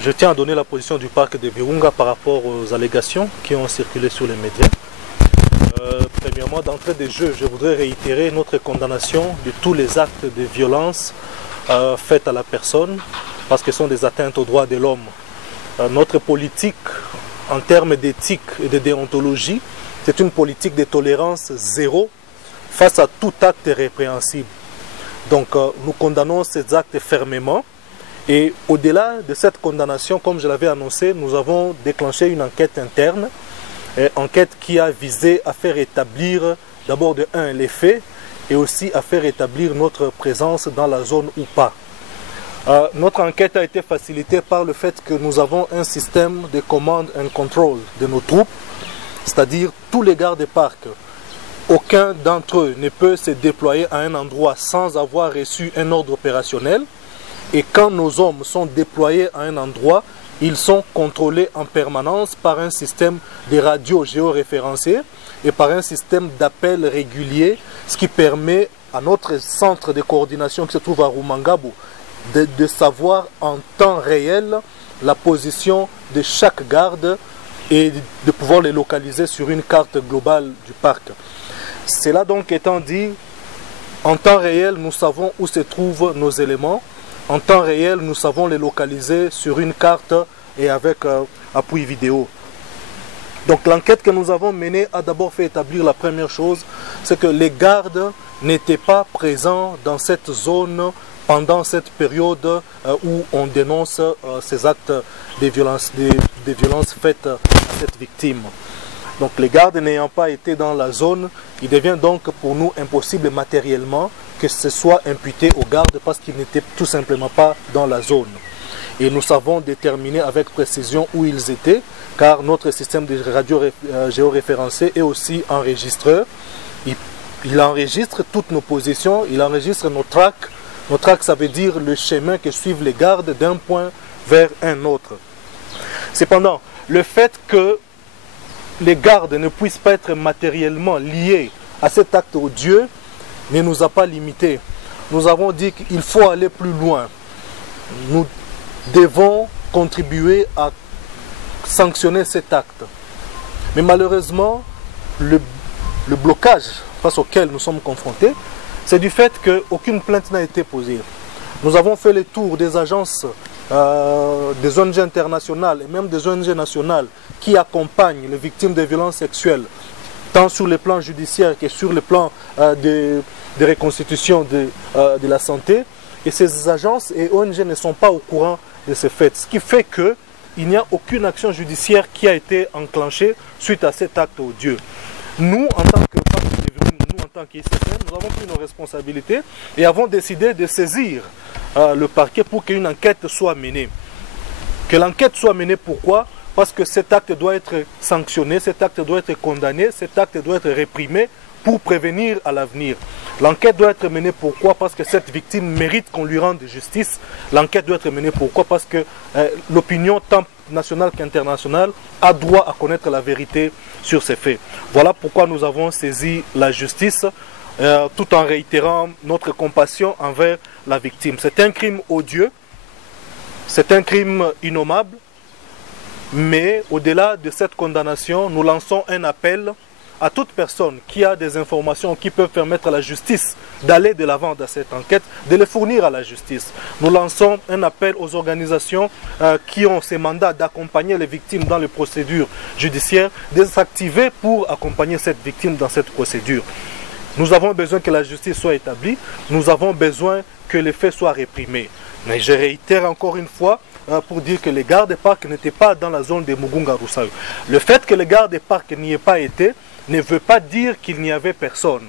je tiens à donner la position du parc de Virunga par rapport aux allégations qui ont circulé sur les médias. Premièrement, d'entrée de jeu, je voudrais réitérer notre condamnation de tous les actes de violence faits à la personne, parce que ce sont des atteintes aux droits de l'homme. Notre politique, en termes d'éthique et de déontologie, c'est une politique de tolérance zéro face à tout acte répréhensible. Donc nous condamnons ces actes fermement. Et au-delà de cette condamnation, comme je l'avais annoncé, nous avons déclenché une enquête interne, enquête qui a visé à faire établir d'abord de un les faits et aussi à faire établir notre présence dans la zone ou pas. Notre enquête a été facilitée par le fait que nous avons un système de command and control de nos troupes, c'est-à-dire tous les gardes-parcs. Aucun d'entre eux ne peut se déployer à un endroit sans avoir reçu un ordre opérationnel. Et quand nos hommes sont déployés à un endroit, ils sont contrôlés en permanence par un système de radio géoréférencé et par un système d'appel régulier, ce qui permet à notre centre de coordination qui se trouve à Rumangabo de savoir en temps réel la position de chaque garde et de pouvoir les localiser sur une carte globale du parc. Cela donc étant dit, en temps réel, nous savons où se trouvent nos éléments. En temps réel, nous savons les localiser sur une carte et avec appui vidéo. Donc l'enquête que nous avons menée a d'abord fait établir la première chose, c'est que les gardes n'étaient pas présents dans cette zone pendant cette période où on dénonce ces actes de violences faites à cette victime. Donc les gardes n'ayant pas été dans la zone, il devient donc pour nous impossible matériellement que ce soit imputé aux gardes parce qu'ils n'étaient tout simplement pas dans la zone. Et nous savons déterminer avec précision où ils étaient, car notre système de radio géoréférencé est aussi enregistreur. Il enregistre toutes nos positions, il enregistre nos tracks. Nos tracks, ça veut dire le chemin que suivent les gardes d'un point vers un autre. Cependant, le fait que les gardes ne puissent pas être matériellement liés à cet acte odieux ne nous a pas limités. Nous avons dit qu'il faut aller plus loin. Nous devons contribuer à sanctionner cet acte. Mais malheureusement, le blocage face auquel nous sommes confrontés, c'est du fait qu'aucune plainte n'a été posée. Nous avons fait le tour des agences, des ONG internationales et même des ONG nationales qui accompagnent les victimes de violences sexuelles, tant sur le plan judiciaire que sur le plan de reconstitution de la santé. Et ces agences et ONG ne sont pas au courant de ces faits. Ce qui fait qu'il n'y a aucune action judiciaire qui a été enclenchée suite à cet acte odieux. Nous, en tant que qu'ICCN, nous avons pris nos responsabilités et avons décidé de saisir le parquet pour qu'une enquête soit menée. Que l'enquête soit menée, pourquoi? Parce que cet acte doit être sanctionné, cet acte doit être condamné, cet acte doit être réprimé pour prévenir à l'avenir. L'enquête doit être menée pourquoi? Parce que cette victime mérite qu'on lui rende justice. L'enquête doit être menée pourquoi? Parce que l'opinion tant nationale qu'internationale a droit à connaître la vérité sur ces faits. Voilà pourquoi nous avons saisi la justice tout en réitérant notre compassion envers la victime. C'est un crime odieux, c'est un crime innommable, mais au-delà de cette condamnation, nous lançons un appel à toute personne qui a des informations qui peuvent permettre à la justice d'aller de l'avant dans cette enquête, de les fournir à la justice. Nous lançons un appel aux organisations qui ont ces mandats d'accompagner les victimes dans les procédures judiciaires, de s'activer pour accompagner cette victime dans cette procédure. Nous avons besoin que la justice soit établie, nous avons besoin que les faits soient réprimés. Mais je réitère encore une fois pour dire que les gardes-parcs n'étaient pas dans la zone de Mugunga Rusayo. Le fait que les gardes-parcs n'y aient pas été ne veut pas dire qu'il n'y avait personne.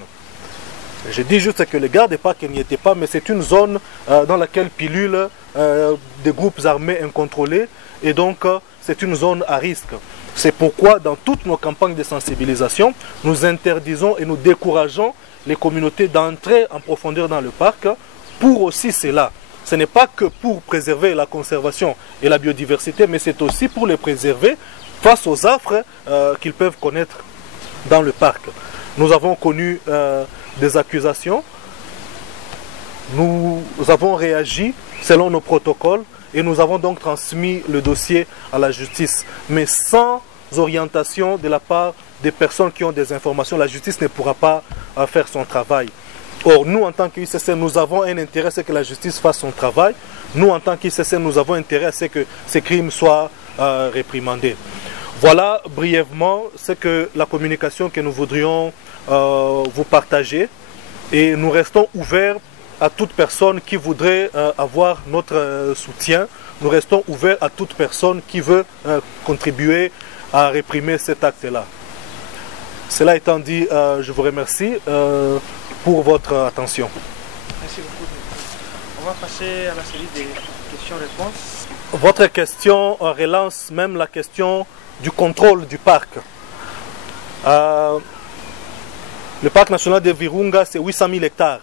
Je dis juste que les gardes-parcs n'y étaient pas, mais c'est une zone dans laquelle pilulent des groupes armés incontrôlés et donc c'est une zone à risque. C'est pourquoi dans toutes nos campagnes de sensibilisation, nous interdisons et nous décourageons les communautés d'entrer en profondeur dans le parc pour aussi cela. Ce n'est pas que pour préserver la conservation et la biodiversité, mais c'est aussi pour les préserver face aux affres qu'ils peuvent connaître dans le parc. Nous avons connu des accusations nous avons réagi selon nos protocoles et nous avons donc transmis le dossier à la justice. Mais sans orientation de la part des personnes qui ont des informations, la justice ne pourra pas faire son travail. Or, nous, en tant qu'ICCN, nous avons un intérêt à ce que la justice fasse son travail. Nous, en tant qu'ICCN, nous avons intérêt à ce que ces crimes soient réprimandés. Voilà brièvement ce que la communication que nous voudrions vous partager. Et nous restons ouverts à toute personne qui voudrait avoir notre soutien. Nous restons ouverts à toute personne qui veut contribuer à réprimer cet acte-là. Cela étant dit, je vous remercie pour votre attention. Merci beaucoup. On va passer à la série des questions-réponses. Votre question relance même la question du contrôle du parc. Le parc national de Virunga, c'est 800 000 hectares.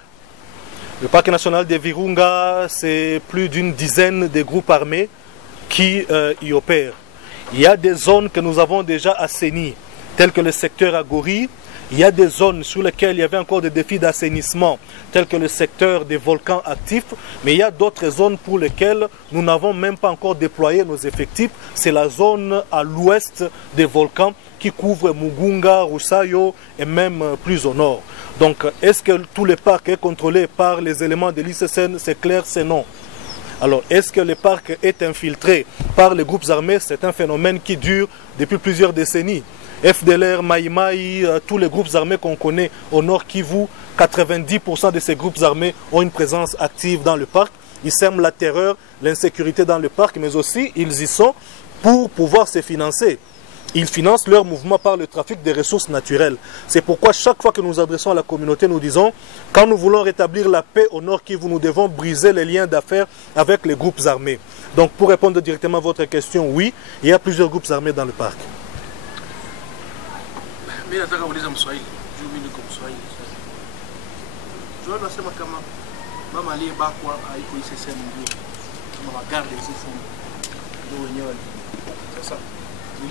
Le parc national de Virunga, c'est plus d'une dizaine de groupes armés qui y opèrent. Il y a des zones que nous avons déjà assainies, telles que le secteur Agori. Il y a des zones sur lesquelles il y avait encore des défis d'assainissement, tels que le secteur des volcans actifs, mais il y a d'autres zones pour lesquelles nous n'avons même pas encore déployé nos effectifs. C'est la zone à l'ouest des volcans qui couvre Mugunga, Rusayo et même plus au nord. Donc, est-ce que tout le parc est contrôlé par les éléments de l'ICCN? C'est clair, c'est non. Alors, est-ce que le parc est infiltré par les groupes armés? C'est un phénomène qui dure depuis plusieurs décennies. FDLR, Maïmaï, tous les groupes armés qu'on connaît au nord Kivu, 90% de ces groupes armés ont une présence active dans le parc. Ils sèment la terreur, l'insécurité dans le parc, mais aussi ils y sont pour pouvoir se financer. Ils financent leur mouvement par le trafic des ressources naturelles. C'est pourquoi chaque fois que nous adressons à la communauté, nous disons, quand nous voulons rétablir la paix au nord Kivu, nous devons briser les liens d'affaires avec les groupes armés. Donc pour répondre directement à votre question, oui, il y a plusieurs groupes armés dans le parc. Mimi nataka kuuliza Mswahili, juu mimi niko Mswahili. Joel anasema kama mama aliyebakwa haiko ICCN ndio. Kama magarde ICCN ndio wenyewe. Sasa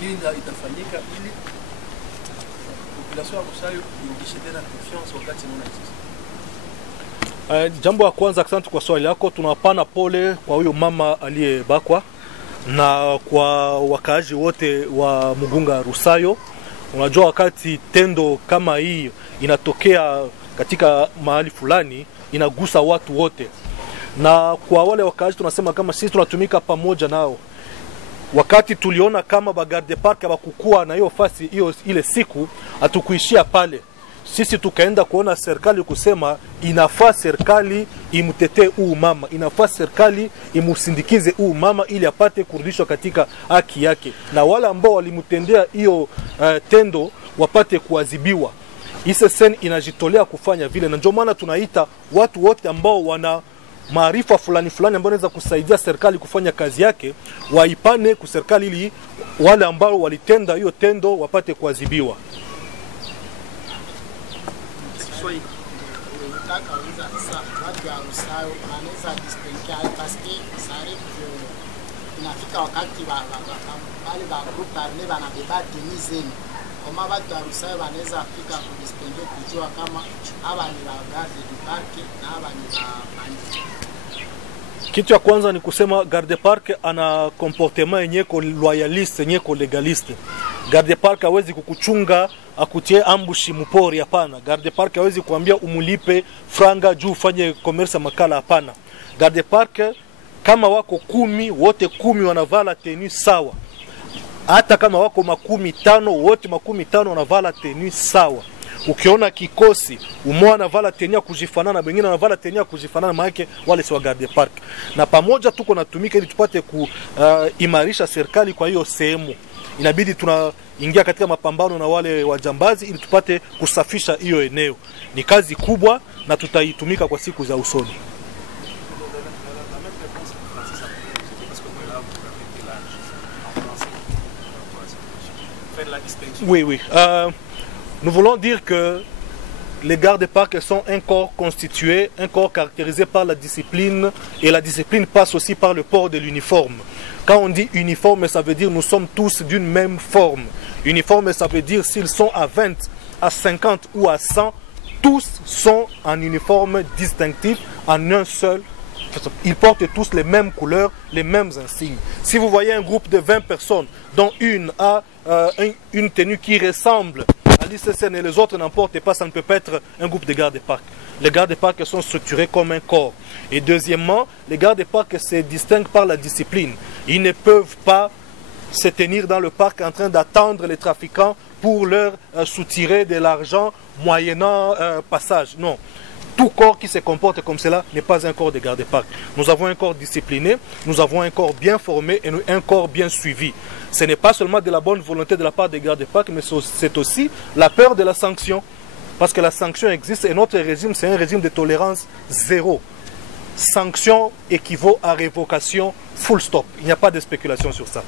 nini itafanyika ili population ya Rusayo irudishe tena confiance wakati mna ICCN? Jambo la kwanza, asante kwa swali lako. Tunapana pole kwa huyo mama aliyebakwa na kwa wakaaji wote wa Mugunga Rusayo. Unajua wakati tendo kama hii inatokea katika mahali fulani inagusa watu wote. Na kwa wale wakaaji tunasema kama sisi tunatumika pamoja nao. Wakati tuliona kama bagarde park bakukua na hiyo fasi ile siku hatukuishia pale. Sisi tukaenda kuona serikali kusema inafaa serikali imtetee huu mama, inafaa serikali imusindikize huu mama ili apate kurudishwa katika haki yake, na wale ambao walimtendea hiyo tendo wapate kuadhibiwa. ICCN inajitolea kufanya vile, na ndio maana tunaita watu wote ambao wana maarifa fulani fulani ambao wanaweza kusaidia serikali kufanya kazi yake, waipane kwa serikali ili wale ambao walitenda hiyo tendo wapate kuadhibiwa. Inafika wakati wale wa group arme wanabeba denizeni, kama watu wa Rusayo wanaweza fika kudistingue kujua kama hawa ni wa garde du parc na hawa ni wa bandi. Kitu ya kwanza ni kusema garde park ana comportement yenye ko loyaliste, yenye ko legaliste. Garde park hawezi kukuchunga akutie ambushi mpori, hapana. Garde park hawezi kuambia umulipe franga juu ufanye commerce makala, hapana. Garde park kama wako 10, wote 10 wanavala tenue sawa. Hata kama wako 15, wote 15 wanavala tenue sawa. Ukiona kikosi umoja anavala tenue kujifanana, wengine wanavala tenue kujifanana, maana wale si wa garde park. Na pamoja tuko natumika ili tupate kuimarisha serikali. Kwa hiyo sehemu inabidi tunaingia katika mapambano na wale wajambazi ili tupate kusafisha hiyo eneo. Ni kazi kubwa na tutaitumika kwa siku za usoni. Oui, oui. Nous voulons dire que les gardes-parcs sont un corps constitué, un corps caractérisé par la discipline, et la discipline passe aussi par le port de l'uniforme. Quand on dit uniforme, ça veut dire nous sommes tous d'une même forme. Uniforme, ça veut dire s'ils sont à 20, à 50 ou à 100, tous sont en uniforme distinctif, en un seul. Ils portent tous les mêmes couleurs, les mêmes insignes. Si vous voyez un groupe de 20 personnes, dont une a une tenue qui ressemble à l'ICCN et les autres n'en portent pas, ça ne peut pas être un groupe de gardes des parcs. Les gardes des parcs sont structurés comme un corps. Et deuxièmement, les gardes des parcs se distinguent par la discipline. Ils ne peuvent pas se tenir dans le parc en train d'attendre les trafiquants pour leur soutirer de l'argent moyennant passage. Non. Tout corps qui se comporte comme cela n'est pas un corps de garde-parc. Nous avons un corps discipliné, nous avons un corps bien formé et un corps bien suivi. Ce n'est pas seulement de la bonne volonté de la part des gardes-parc, mais c'est aussi la peur de la sanction. Parce que la sanction existe et notre régime, c'est un régime de tolérance zéro. Sanction équivaut à révocation full stop. Il n'y a pas de spéculation sur ça.